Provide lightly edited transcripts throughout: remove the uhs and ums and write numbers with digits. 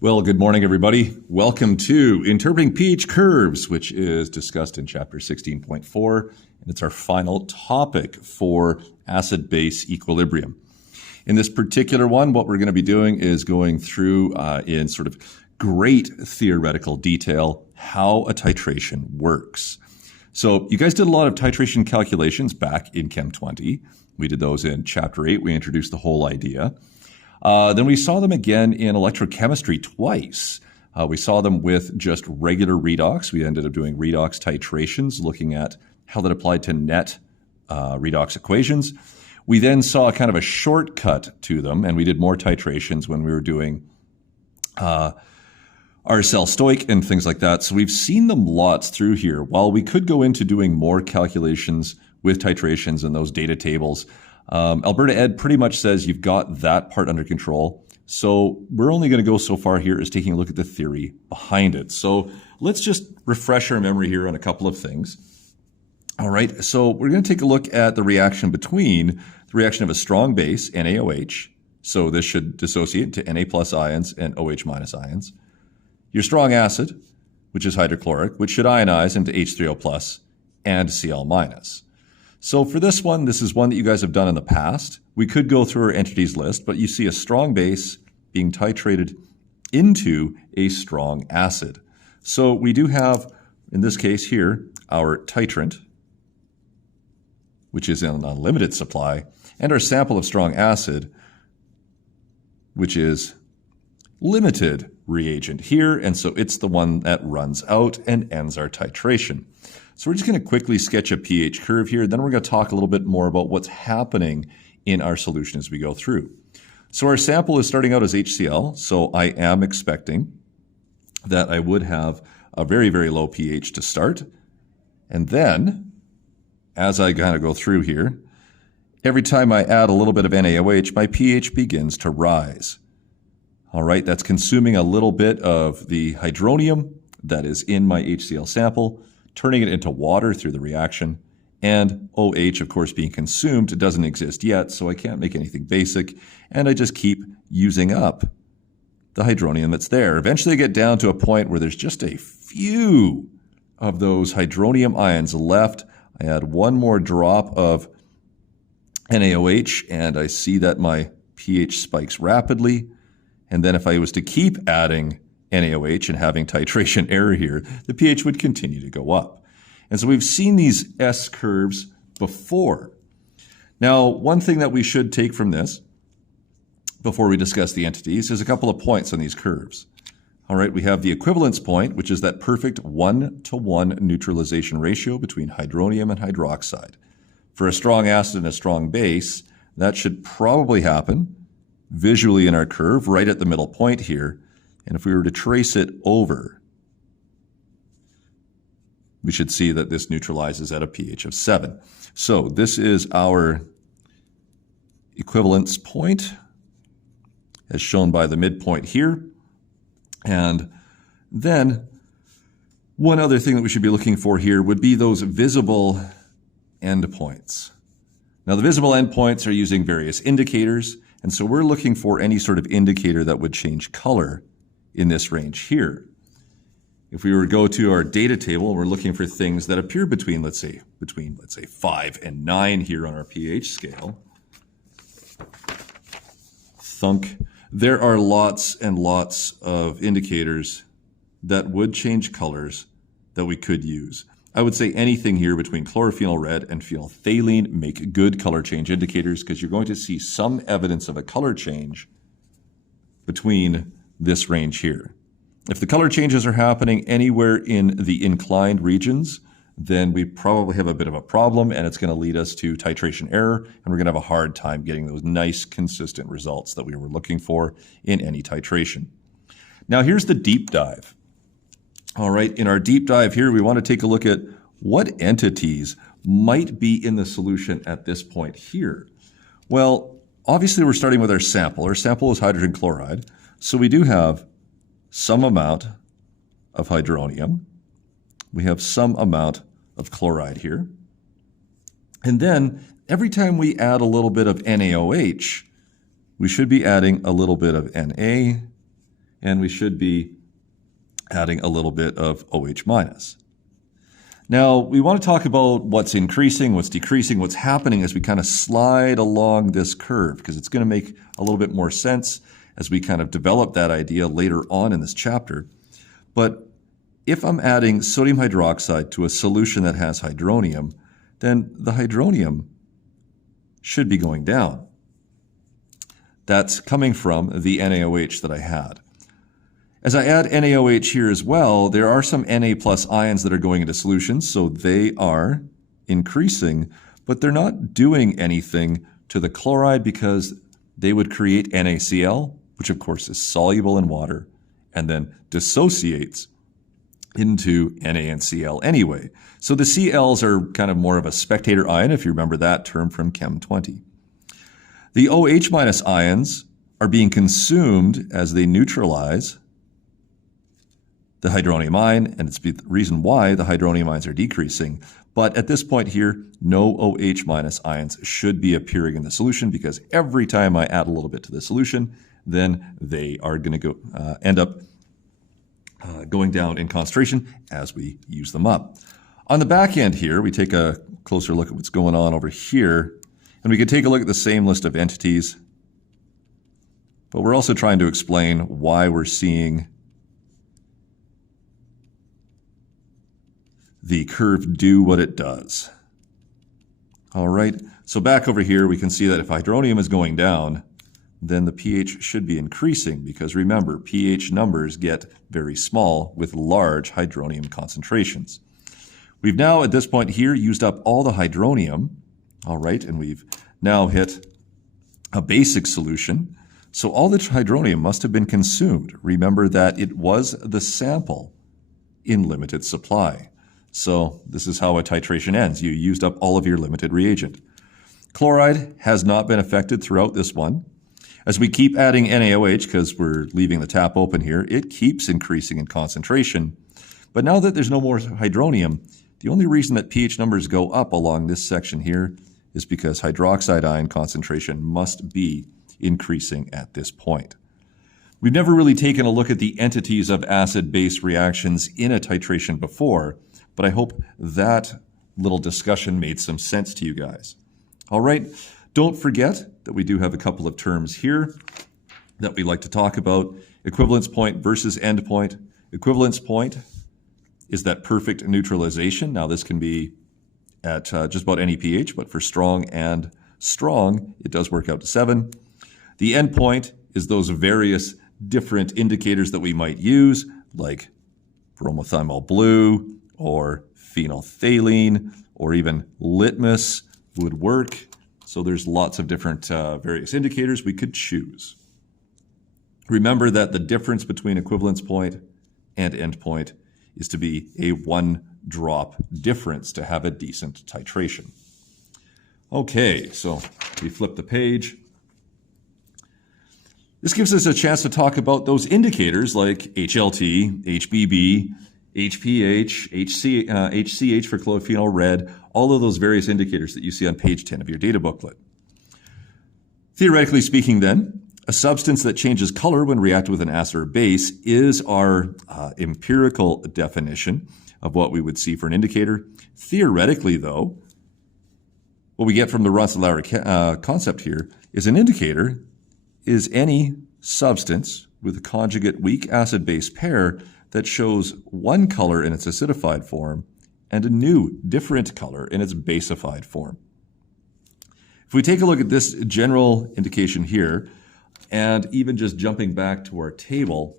Well, good morning, everybody. Welcome to Interpreting pH Curves, which is discussed in Chapter 16.4, and it's our final topic for acid-base equilibrium. In this particular one, what we're going to be doing is going through in sort of great theoretical detail how a titration works. So you guys did a lot of titration calculations back in Chem 20. We did those in Chapter 8. We introduced the whole idea. Then we saw them again in electrochemistry twice. We saw them with just regular redox. We ended up doing redox titrations, looking at how that applied to net redox equations. We then saw kind of a shortcut to them, and we did more titrations when we were doing RSL stoic and things like that. So we've seen them lots through here. While we could go into doing more calculations with titrations and those data tables, Alberta Ed pretty much says you've got that part under control. So we're only going to go so far here as taking a look at the theory behind it. So let's just refresh our memory here on a couple of things. All right, so we're going to take a look at the reaction between the reaction of a strong base, NaOH. So this should dissociate to Na plus ions and OH minus ions. Your strong acid, which is hydrochloric, which should ionize into H3O plus and Cl minus. So for this one, this is one that you guys have done in the past. We could go through our entities list, but you see a strong base being titrated into a strong acid. So we do have, in this case here, our titrant, which is in an unlimited supply, and our sample of strong acid, which is limited reagent here, and so it's the one that runs out and ends our titration. So we're just going to quickly sketch a pH curve here. Then we're going to talk a little bit more about what's happening in our solution as we go through. So our sample is starting out as HCl. So I am expecting that I would have a very, very low pH to start. And then, as I kind of go through here, every time I add a little bit of NaOH, my pH begins to rise. All right, that's consuming a little bit of the hydronium that is in my HCl sample, turning it into water through the reaction, and OH, of course, being consumed doesn't exist yet, so I can't make anything basic, and I just keep using up the hydronium that's there. Eventually I get down to a point where there's just a few of those hydronium ions left. I add one more drop of NaOH, and I see that my pH spikes rapidly, and then if I was to keep adding NaOH and having titration error here, the pH would continue to go up. And so we've seen these S curves before. Now, one thing that we should take from this before we discuss the entities is a couple of points on these curves. All right, we have the equivalence point, which is that perfect 1-to-1 neutralization ratio between hydronium and hydroxide. For a strong acid and a strong base, that should probably happen visually in our curve right at the middle point here. And if we were to trace it over, we should see that this neutralizes at a pH of 7. So this is our equivalence point, as shown by the midpoint here. And then one other thing that we should be looking for here would be those visible endpoints. Now, the visible endpoints are using various indicators, and so we're looking for any sort of indicator that would change color in this range here. If we were to go to our data table, we're looking for things that appear between, let's say 5 and 9 here on our pH scale. Thunk. There are lots and lots of indicators that would change colors that we could use. I would say anything here between chlorophenol red and phenolphthalein make good color change indicators, because you're going to see some evidence of a color change between this range here. If the color changes are happening anywhere in the inclined regions, then we probably have a bit of a problem, and it's going to lead us to titration error, and we're going to have a hard time getting those nice, consistent results that we were looking for in any titration. Now, here's the deep dive. All right, in our deep dive here, we want to take a look at what entities might be in the solution at this point here. Well, obviously, we're starting with our sample. Our sample is hydrogen chloride. So we do have some amount of hydronium. We have some amount of chloride here. And then every time we add a little bit of NaOH, we should be adding a little bit of Na and we should be adding a little bit of OH minus. Now, we want to talk about what's increasing, what's decreasing, what's happening as we kind of slide along this curve, because it's going to make a little bit more sense as we kind of develop that idea later on in this chapter. But if I'm adding sodium hydroxide to a solution that has hydronium, then the hydronium should be going down. That's coming from the NaOH that I had. As I add NaOH here as well, there are some Na plus ions that are going into solutions, so they are increasing, but they're not doing anything to the chloride because they would create NaCl, which of course is soluble in water, and then dissociates into Na and Cl anyway. So the Cls are kind of more of a spectator ion, if you remember that term from Chem 20. The OH minus ions are being consumed as they neutralize the hydronium ion, and it's the reason why the hydronium ions are decreasing. But at this point here, no OH minus ions should be appearing in the solution, because every time I add a little bit to the solution, then they are going to end up going down in concentration as we use them up. On the back end here, we take a closer look at what's going on over here, and we can take a look at the same list of entities, but we're also trying to explain why we're seeing the curve do what it does. All right, so back over here, we can see that if hydronium is going down, then the pH should be increasing, because remember, pH numbers get very small with large hydronium concentrations. We've now, at this point here, used up all the hydronium, all right, and we've now hit a basic solution. So all the hydronium must have been consumed. Remember that it was the sample in limited supply. So this is how a titration ends. You used up all of your limited reagent. Chloride has not been affected throughout this one. As we keep adding NaOH, because we're leaving the tap open here, it keeps increasing in concentration. But now that there's no more hydronium, the only reason that pH numbers go up along this section here is because hydroxide ion concentration must be increasing at this point. We've never really taken a look at the entities of acid-base reactions in a titration before, but I hope that little discussion made some sense to you guys. All right, don't forget that we do have a couple of terms here that we like to talk about. Equivalence point versus endpoint. Equivalence point is that perfect neutralization. Now this can be at just about any pH, but for strong and strong, it does work out to 7. The endpoint is those various different indicators that we might use, like bromothymol blue, or phenolphthalein, or even litmus would work. So there's lots of different various indicators we could choose. Remember that the difference between equivalence point and endpoint is to be a 1-drop difference to have a decent titration. Okay, so we flip the page. This gives us a chance to talk about those indicators like HLT, HBB, HPH, HCH for chlorophenol red, all of those various indicators that you see on page 10 of your data booklet. Theoretically speaking then, a substance that changes color when reacted with an acid or base is our empirical definition of what we would see for an indicator. Theoretically though, what we get from the Ronson-Lowry concept here is an indicator is any substance with a conjugate weak acid-base pair that shows one color in its acidified form and a new, different color in its basified form. If we take a look at this general indication here, and even just jumping back to our table,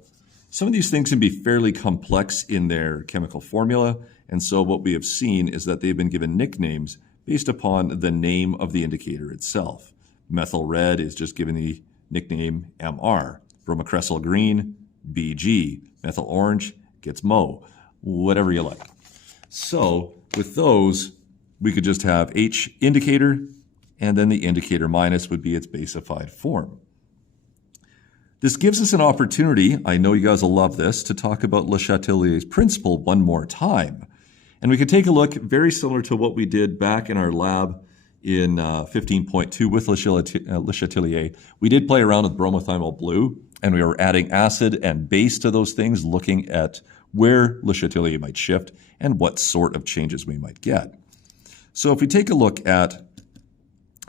some of these things can be fairly complex in their chemical formula, and so what we have seen is that they've been given nicknames based upon the name of the indicator itself. Methyl red is just given the nickname MR. Bromocresol green, BG. Methyl orange gets Mo. Whatever you like. So with those, we could just have H indicator, and then the indicator minus would be its basified form. This gives us an opportunity, I know you guys will love this, to talk about Le Chatelier's principle one more time. And we could take a look very similar to what we did back in our lab in 15.2 with Le Chatelier, we did play around with bromothymol blue, and we were adding acid and base to those things, looking at where Le Chatelier might shift and what sort of changes we might get. So if we take a look at,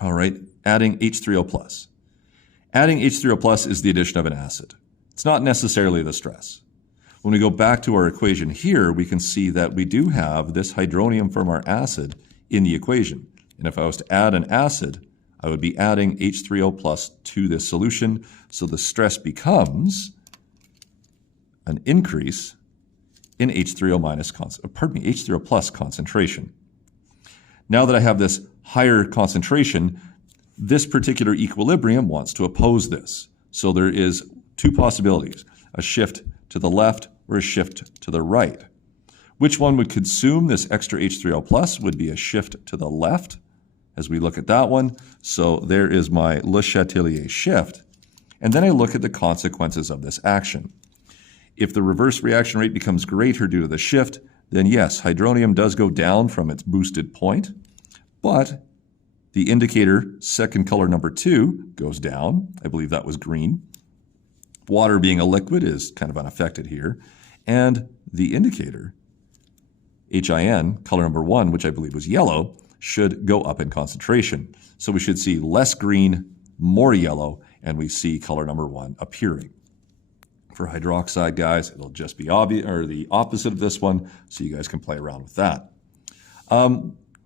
all right, adding H3O+. Adding H3O+ is the addition of an acid. It's not necessarily the stress. When we go back to our equation here, we can see that we do have this hydronium from our acid in the equation. And if I was to add an acid, I would be adding H3O+ to this solution. So the stress becomes an increase in H3O+ concentration. Now that I have this higher concentration, this particular equilibrium wants to oppose this. So there is two possibilities, a shift to the left or a shift to the right. Which one would consume this extra H3O+ would be a shift to the left as we look at that one. So there is my Le Chatelier shift. And then I look at the consequences of this action. If the reverse reaction rate becomes greater due to the shift, then yes, hydronium does go down from its boosted point, but the indicator, second color number 2, goes down. I believe that was green. Water being a liquid is kind of unaffected here. And the indicator, HIN, color number 1, which I believe was yellow, should go up in concentration. So we should see less green, more yellow, and we see color number 1 appearing. For hydroxide, guys, it'll just be obvious, or the opposite of this one, so you guys can play around with that.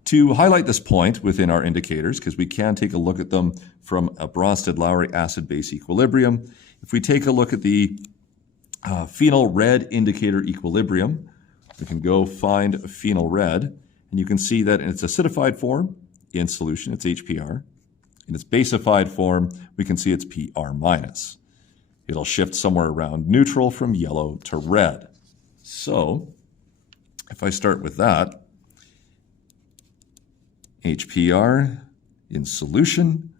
To highlight this point within our indicators, because we can take a look at them from a Bronsted-Lowry acid-base equilibrium, if we take a look at the phenol red indicator equilibrium, we can go find phenol red, and you can see that in its acidified form, in solution, it's HPR. In its basified form, we can see it's PR-. It'll shift somewhere around neutral from yellow to red. So if I start with that, HPR in solution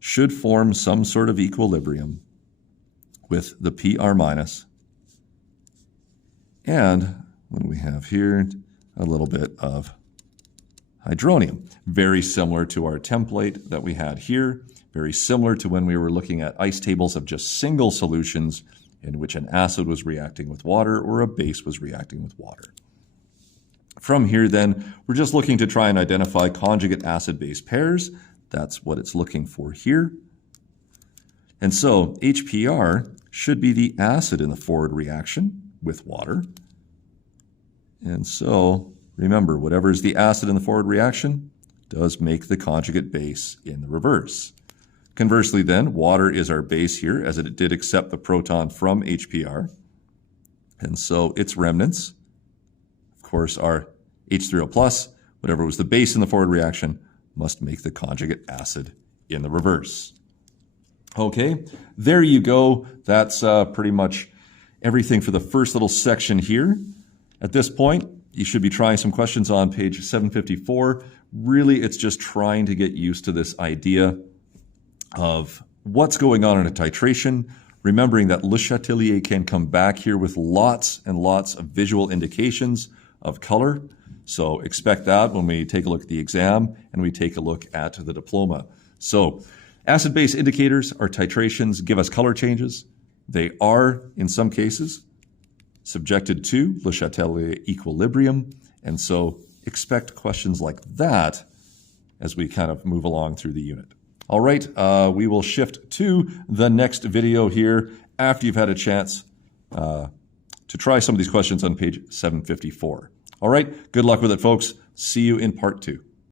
should form some sort of equilibrium with the PR-. And when we have here a little bit of hydronium, very similar to our template that we had here, very similar to when we were looking at ice tables of just single solutions in which an acid was reacting with water or a base was reacting with water. From here then, we're just looking to try and identify conjugate acid-base pairs. That's what it's looking for here. And so HPR should be the acid in the forward reaction with water. And so remember, whatever is the acid in the forward reaction does make the conjugate base in the reverse. Conversely then, water is our base here as it did accept the proton from HPR. And so its remnants, of course, are H3O+, whatever was the base in the forward reaction, must make the conjugate acid in the reverse. Okay, there you go. That's pretty much everything for the first little section here. At this point, you should be trying some questions on page 754. Really, it's just trying to get used to this idea of what's going on in a titration, remembering that Le Chatelier can come back here with lots and lots of visual indications of color. So expect that when we take a look at the exam and we take a look at the diploma. So acid-base indicators or titrations give us color changes. They are, in some cases, subjected to Le Chatelier equilibrium. And so expect questions like that as we kind of move along through the unit. All right, we will shift to the next video here after you've had a chance to try some of these questions on page 754. All right, good luck with it, folks. See you in part 2.